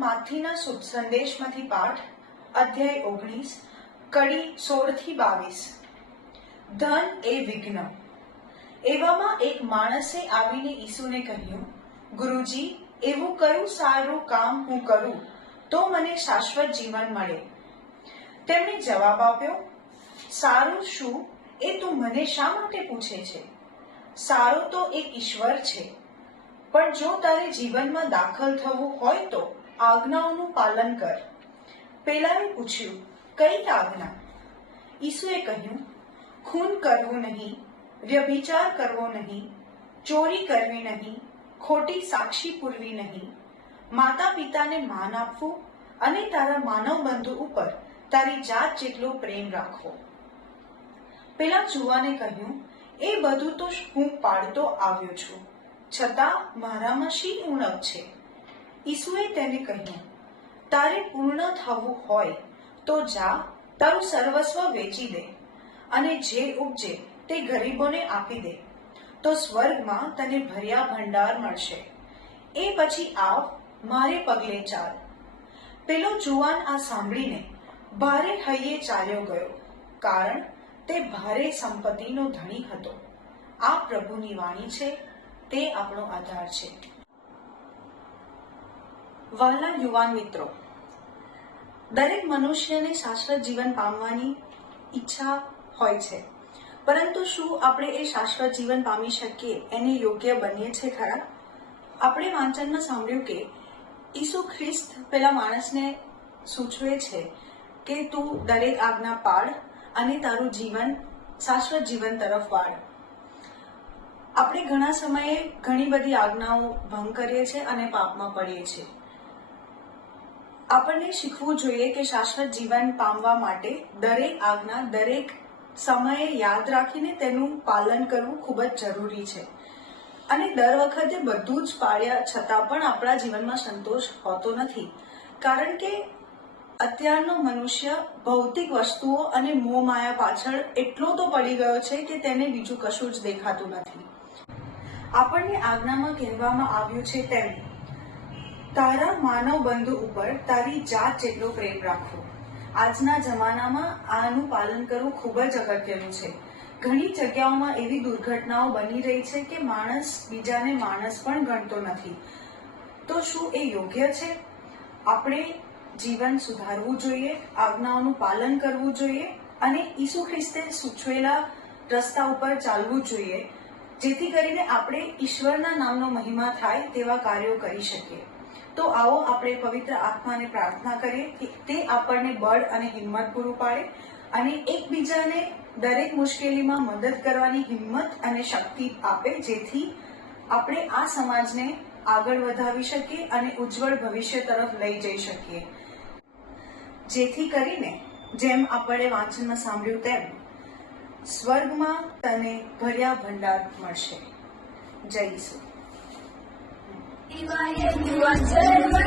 આજથીના શુભ સંદેશમાંથી પાઠ, અધ્યાય ઓગણીસ, કડી સોળથી બાવીસ. ધન એ વિઘ્ન. એવામાં એક માણસે આવીને ઈસુને કહ્યું, ગુરુજી, એવું કયું સારું કામ હું કરું તો મને શાશ્વત જીવન મળે. તેમણે જવાબ આપ્યો, સારું શું એ તું મને શા માટે પૂછે છે? સારો તો એક ઈશ્વર છે. પણ જો તારે જીવનમાં દાખલ થવું હોય તો આજ્ઞાઓનું પાલન કર. પેલાએ પૂછ્યું, કઈ આજ્ઞા? ઈસુએ કહ્યું, ખૂન કરવું નહીં, વ્યભિચાર કરવો નહીં, ચોરી કરવી નહીં, ખોટી સાક્ષી પૂરવી નહીં માતા પિતાને માન આપવું અને તારા માનવ બંધુ ઉપર તારી જાત જેટલો પ્રેમ રાખવો. પેલા જુવાને કહ્યું, એ બધું તો હું પાડતો આવ્યો છું, છતાં મારામાં શી ઉણપ છે? ઈસુએ તેને કહ્યું, તારે પૂર્ણ થવું હોય તો જા તારું સર્વસ્વ વેચી દે અને જે ઉપજે તે ગરીબોને આપી દે. તો સ્વર્ગમાં તને ભર્યા ભંડાર મળશે. એ પછી આવ, મારે પગલે ચાલ. પેલો જુવાન આ સાંભળીને ભારે હૈયે ચાલ્યો ગયો, કારણ તે ભારે સંપત્તિનો ધણી હતો. આ પ્રભુની વાણી છે, તે આપણો આધાર છે. વહાલા યુવાન મિત્રો, દરેક મનુષ્યને શાશ્વત જીવન પામવાની ઈચ્છા હોય છે. પરંતુ શું આપણે એ શાશ્વત જીવન પામી શકીએ? એને યોગ્ય બનીએ છે ખરા? આપણે વાંચનમાં સાંભળ્યું કે ઈસુ ખ્રિસ્ત પેલા માણસને સૂચવે છે કે તું દરેક આજ્ઞા પાડ અને તારું જીવન શાશ્વત જીવન તરફ વાળ. આપણે ઘણા સમયે ઘણી બધી આજ્ઞાઓ ભંગ કરીએ છીએ અને પાપમાં પડીએ છીએ. આપણને શીખવું જોઈએ કે શાશ્વત જીવન પામવા માટે દરેક આજ્ઞા, દરેક સમયે યાદ રાખીને તેનું પાલન કરવું ખૂબ જ જરૂરી છે. અને દર વખતે બધું જ પાડ્યા છતાં પણ આપણા જીવનમાં સંતોષ હોતો નથી. કારણ કે અત્યારનો મનુષ્ય ભૌતિક વસ્તુઓ અને મોહ માયા પાછળ એટલો તો પડી ગયો છે કે તેને બીજું કશું જ દેખાતું નથી. આપણને આજ્ઞામાં કહેવામાં આવ્યું છે તેમ તારા માનવ બંધુ ઉપર તારી જાત જેટલો પ્રેમ રાખવો આજના જમાનામાં આનું પાલન કરવું ખૂબ જ અગત્યનું છે. ઘણી જગ્યાઓમાં એવી દુર્ઘટનાઓ બની રહી છે કે માણસ બીજાને માણસ પણ ગણતો નથી. તો શું એ યોગ્ય છે? આપણે જીવન સુધારવું જોઈએ, આજ્ઞાઓનું પાલન કરવું જોઈએ અને ઈસુ ખ્રિસ્તે સૂચવેલા રસ્તા ઉપર ચાલવું જોઈએ, જેથી કરીને આપણે ઈશ્વરના નામનો મહિમા થાય તેવા કાર્યો કરી શકીએ. તો આવો આપણે પવિત્ર આત્માને પ્રાર્થના કરીએ કે તે આપણને બળ અને હિંમત પૂરું પાડે અને એકબીજાને દરેક મુશ્કેલીમાં મદદ કરવાની હિંમત અને શક્તિ આપે, જેથી આપણે આ સમાજને આગળ વધાવી શકીએ અને ઉજ્જવળ ભવિષ્ય તરફ લઈ જઈ શકીએ. જેથી કરીને, જેમ આપણે વાંચનમાં સાંભળ્યું તેમ, સ્વર્ગમાં તને ભર્યા ભંડાર મળશે. જય ઈસુ. Diva, everyone,